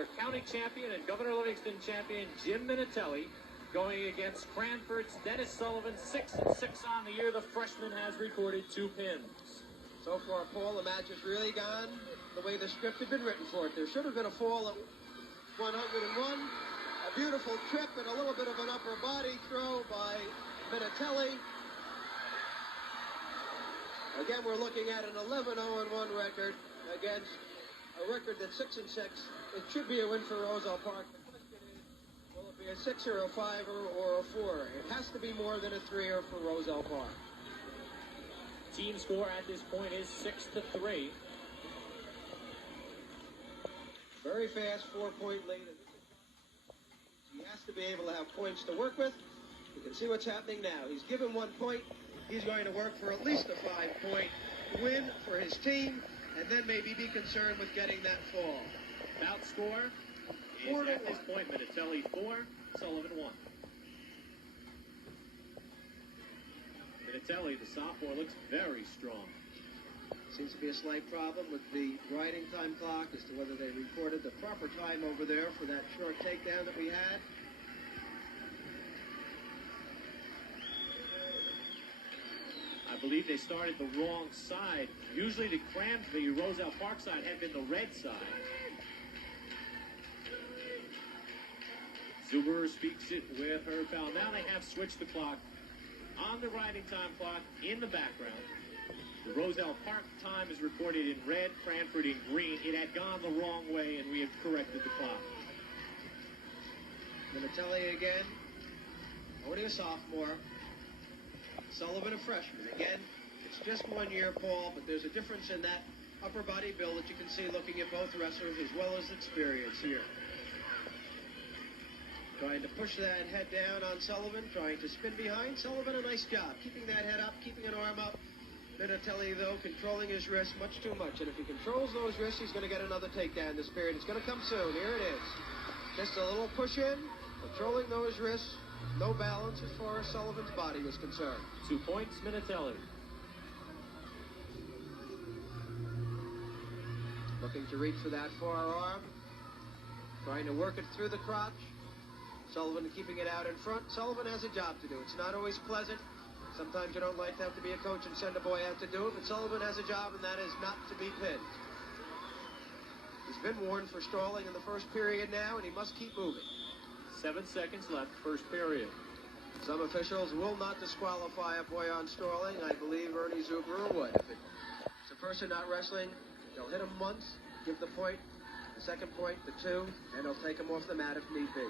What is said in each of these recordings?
their county champion and Governor Livingston champion Jim Minitelli going against Cranford's Dennis Sullivan, 6-6 on the year. The freshman has recorded 2 pins. So far, Paul, the match has really gone the way the script had been written for it. There should have been a fall at 101. A beautiful trip and a little bit of an upper body throw by Minitelli. Again, we're looking at an 11-0-1 record against a record that's 6-6. It should be a win for Roselle Park. The question is, will it be a 6 or a 5 or a 4? It has to be more than a 3 for Roselle Park. Team score at this point is 6-3. Very fast 4-point lead. He has to be able to have points to work with. You can see what's happening now. He's given 1 point. He's going to work for at least a 5-point win for his team, and then maybe be concerned with getting that fall. Bout score is at this point Minitelli 4, Sullivan 1. Minitelli, the sophomore, looks very strong. Seems to be a slight problem with the riding time clock as to whether they recorded the proper time over there for that short takedown that we had. I believe they started the wrong side. Usually the Roselle Park side had been the red side. Zuber speaks it with her pal. Now they have switched the clock on the riding time clock in the background. The Roselle Park time is recorded in red, Cranford in green. It had gone the wrong way, and we have corrected the clock. Minitelli again, only a sophomore. Sullivan a freshman. Again, it's just 1 year, Paul, but there's a difference in that upper body build that you can see looking at both wrestlers as well as experience here. Trying to push that head down on Sullivan, trying to spin behind. Sullivan, a nice job, keeping that head up, keeping an arm up. Minitelli, though, controlling his wrist much too much. And if he controls those wrists, he's going to get another takedown this period. It's going to come soon. Here it is. Just a little push in, controlling those wrists. No balance as far as Sullivan's body was concerned. 2 points, Minitelli. Looking to reach for that forearm. Trying to work it through the crotch. Sullivan keeping it out in front. Sullivan has a job to do. It's not always pleasant. Sometimes you don't like to have to be a coach and send a boy out to do it, but Sullivan has a job, and that is not to be pinned. He's been warned for stalling in the first period now, and he must keep moving. 7 seconds left, first period. Some officials will not disqualify a boy on stalling. I believe Ernie Zuber would. If it's a person not wrestling, they'll hit him once, give the point, the second point, the 2, and they'll take him off the mat if need be.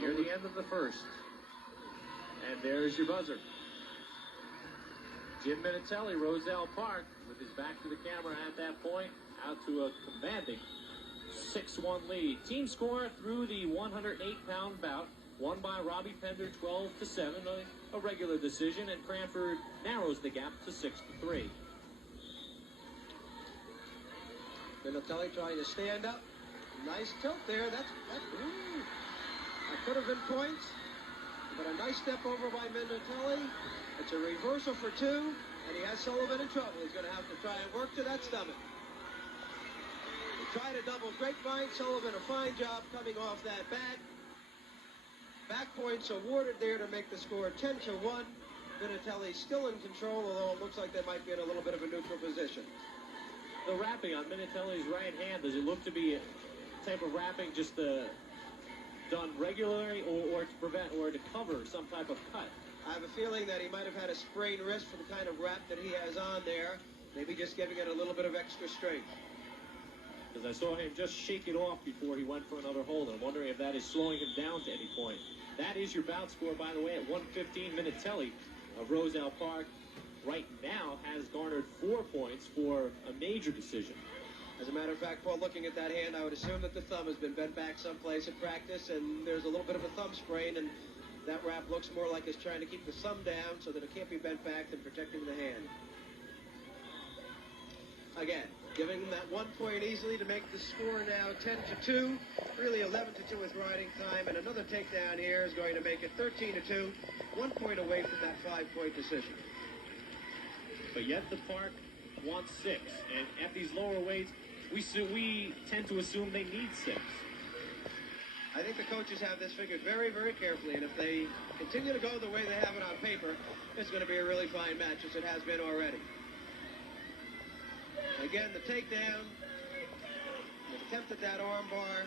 Near the end of the first. And there's your buzzer. Jim Minitelli, Roselle Park, with his back to the camera at that point, out to a commanding 6-1 lead. Team score through the 108-pound bout, won by Robbie Pender 12-7, a regular decision, and Cranford narrows the gap to 6-3. Minitelli trying to stand up. Nice tilt there. That could have been points, but a nice step over by Minitelli. It's a reversal for 2, and he has Sullivan in trouble. He's going to have to try and work to that stomach. He tried a double grapevine. Sullivan, a fine job coming off that back. Back points awarded there to make the score 10-1. Minitelli still in control, although it looks like they might be in a little bit of a neutral position. The wrapping on Minitelli's right hand, does it look to be a type of wrapping just done regularly or to prevent or to cover some type of cut? I have a feeling that he might have had a sprained wrist for the kind of wrap that he has on there. Maybe just giving it a little bit of extra strength. Because I saw him just shake it off before he went for another hold. I'm wondering if that is slowing him down to any point. That is your bout score, by the way, at 115. Minitelli of Roselle Park right now has garnered 4 points for a major decision. As a matter of fact, Paul, looking at that hand, I would assume that the thumb has been bent back someplace at practice, and there's a little bit of a thumb sprain, and that wrap looks more like it's trying to keep the thumb down so that it can't be bent back and protecting the hand. Again, giving them that 1 point easily to make the score now 10-2. Really 11-2 with riding time, and another takedown here is going to make it 13-2. 1 point away from that 5-point decision. but yet the park wants 6. And at these lower weights, we tend to assume they need 6. I think the coaches have this figured very, very carefully, and if they continue to go the way they have it on paper, it's going to be a really fine match, as it has been already. Again, the takedown, the attempt at that arm bar,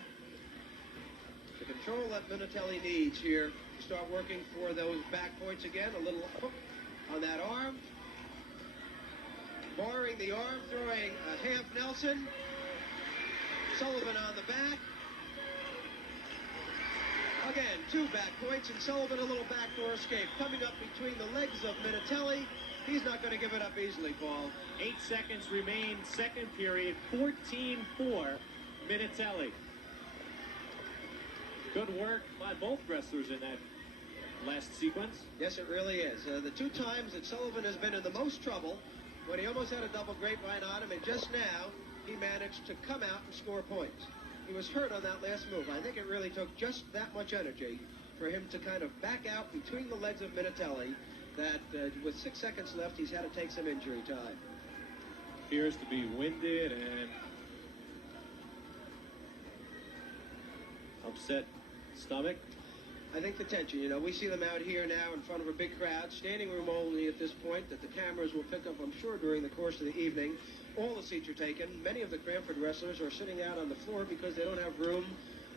the control that Minitelli needs here to start working for those back points again. A little hook on that arm, barring the arm, throwing a half Nelson. Sullivan on the back. Again, 2 back points, and Sullivan a little backdoor escape. Coming up between the legs of Minitelli. He's not going to give it up easily, Paul. 8 seconds remain, second period, 14-4, Minitelli. Good work by both wrestlers in that last sequence. Yes, it really is. The 2 times that Sullivan has been in the most trouble, when he almost had a double grapevine on him, and just now, he managed to come out and score points. He was hurt on that last move. I think it really took just that much energy for him to kind of back out between the legs of Minitelli, that with 6 seconds left, he's had to take some injury time. Appears to be winded and upset stomach. I think the tension, you know, we see them out here now in front of a big crowd, standing room only at this point, that the cameras will pick up, I'm sure, during the course of the evening. All the seats are taken. Many of the Cranford wrestlers are sitting out on the floor because they don't have room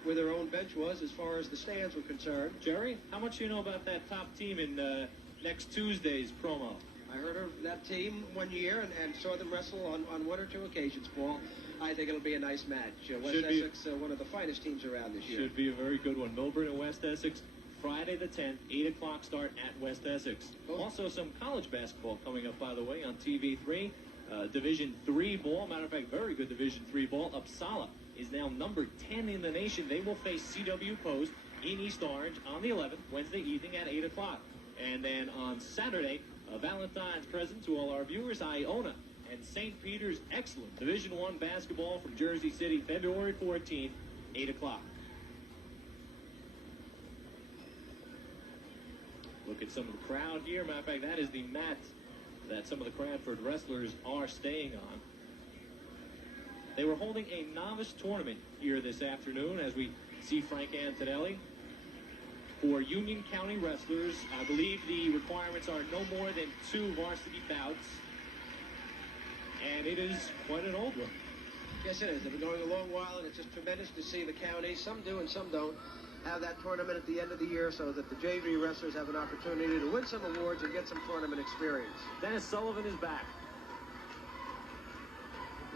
where their own bench was as far as the stands were concerned. Jerry, how much do you know about that top team in next Tuesday's promo? I heard of that team one year and saw them wrestle on 1 or 2 occasions, Paul. I think it'll be a nice match. West Essex, one of the finest teams around this year. Should be a very good one. Milburn and West Essex, Friday the 10th, 8 o'clock start at West Essex. Oh. Also some college basketball coming up, by the way, on TV3. Division 3 ball. Matter of fact, very good Division 3 ball. Uppsala is now number 10 in the nation. They will face CW Post in East Orange on the 11th, Wednesday evening at 8 o'clock. And then on Saturday, a Valentine's present to all our viewers, Iona and St. Peter's. Excellent Division 1 basketball from Jersey City, February 14th, 8 o'clock. Look at some of the crowd here. Matter of fact, that is the mat that some of the Cranford wrestlers are staying on. They were holding a novice tournament here this afternoon, as we see Frank Antonelli. For Union County wrestlers, I believe the requirements are no more than 2 varsity bouts. And it is quite an old one. Yes, it is. They've been going a long while, and it's just tremendous to see the counties, some do and some don't, have that tournament at the end of the year so that the JV wrestlers have an opportunity to win some awards and get some tournament experience. Dennis Sullivan is back.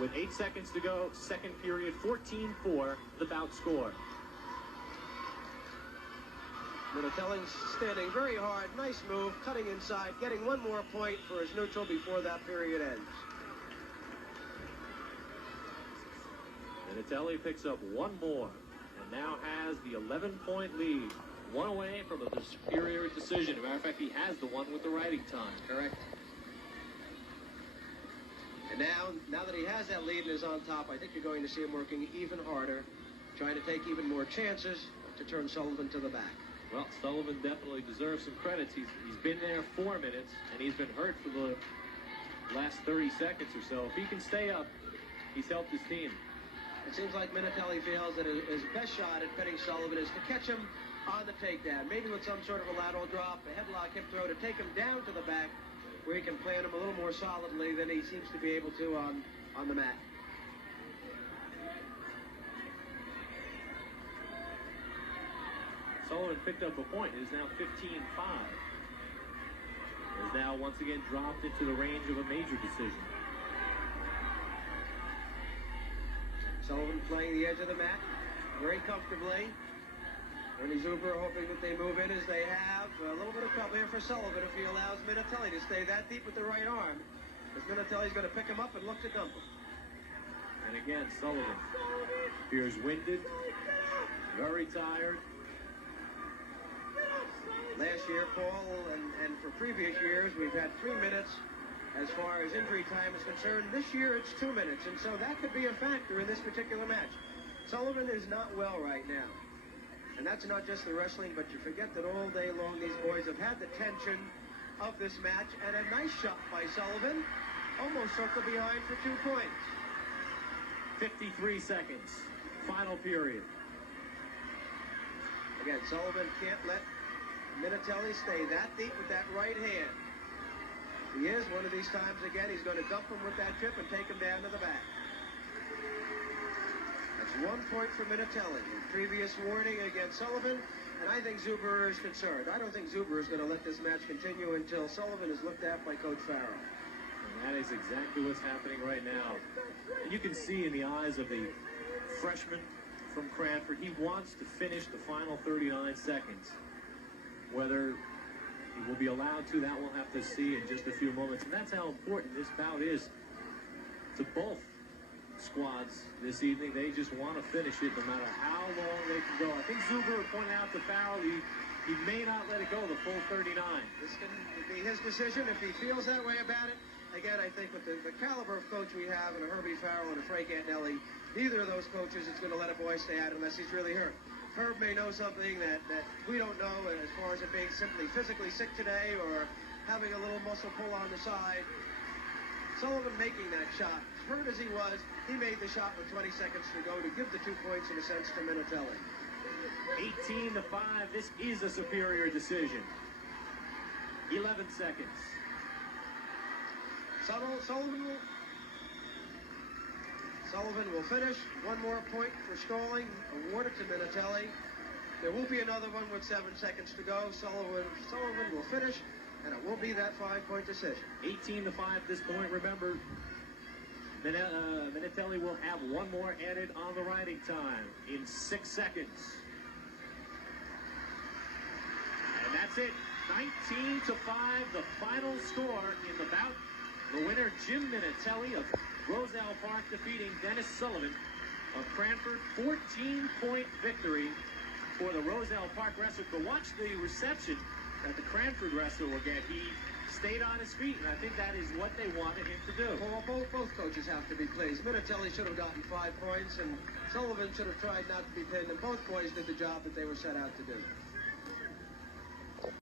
With 8 seconds to go, second period, 14-4, the bout score. Minitelli's standing very hard, nice move, cutting inside, getting 1 more point for his neutral before that period ends. Minitelli picks up 1 more and now has the 11-point lead. 1 away from a superior decision. As a matter of fact, he has the one with the writing time. Correct. And now that he has that lead and is on top, I think you're going to see him working even harder, trying to take even more chances to turn Sullivan to the back. Well, Sullivan definitely deserves some credits. He's been there 4 minutes, and he's been hurt for the last 30 seconds or so. If he can stay up, he's helped his team. It seems like Minitelli feels that his best shot at pinning Sullivan is to catch him on the takedown, maybe with some sort of a lateral drop, a headlock, hip throw, to take him down to the back where he can plant him a little more solidly than he seems to be able to on the mat. Sullivan picked up a point. It is now 15-5. Is now once again dropped into the range of a major decision. Sullivan playing the edge of the mat very comfortably. Ernie Zuber hoping that they move in as they have. A little bit of trouble here for Sullivan if he allows Minitelli to stay that deep with the right arm. As Minitelli's going to pick him up and look to dump him. And again, Sullivan appears winded, very tired. Last year, Paul, and for previous years, we've had 3 minutes as far as injury time is concerned. This year, it's 2 minutes, and so that could be a factor in this particular match. Sullivan is not well right now. And that's not just the wrestling, but you forget that all day long these boys have had the tension of this match. And a nice shot by Sullivan. almost circled behind for 2 points. 53 seconds. Final period. Again, Sullivan can't let Minitelli stay that deep with that right hand. He is. One of these times again, he's going to dump him with that trip and take him down to the back. That's 1 point for Minitelli. Previous warning against Sullivan, and I think Zuber is concerned. I don't think Zuber is going to let this match continue until Sullivan is looked at by Coach Farrell. And that is exactly what's happening right now. And you can see in the eyes of the freshman from Cranford, he wants to finish the final 39 seconds. Whether he will be allowed to, that we'll have to see in just a few moments. And that's how important this bout is to both squads this evening. They just want to finish it no matter how long they can go. I think Zuber pointed out to Farrell he may not let it go the full 39. This can be his decision if he feels that way about it. Again, I think with the caliber of coach we have in a Herbie Farrell and a Frank Antonelli, neither of those coaches is going to let a boy stay out unless he's really hurt. Herb may know something that we don't know as far as it being simply physically sick today or having a little muscle pull on the side. Sullivan making that shot, as hurt as he was, he made the shot with 20 seconds to go to give the 2 points in a sense to Minitelli. 18-5, this is a superior decision. 11 seconds. Sullivan will finish. 1 more point for stalling, awarded to Minitelli. There will be another one with 7 seconds to go. Sullivan will finish, and it will be that 5-point decision. 18-5 at this point. Remember, Minitelli will have 1 more added on the riding time in 6 seconds. And that's it. 19-5, the final score in the bout. The winner, Jim Minitelli of Roselle Park, defeating Dennis Sullivan of Cranford. 14-point victory for the Roselle Park wrestler. But watch the reception that the Cranford wrestler will get. He stayed on his feet, and I think that is what they wanted him to do. Well, both coaches have to be pleased. Minitelli should have gotten 5 points, and Sullivan should have tried not to be pinned, and both boys did the job that they were set out to do.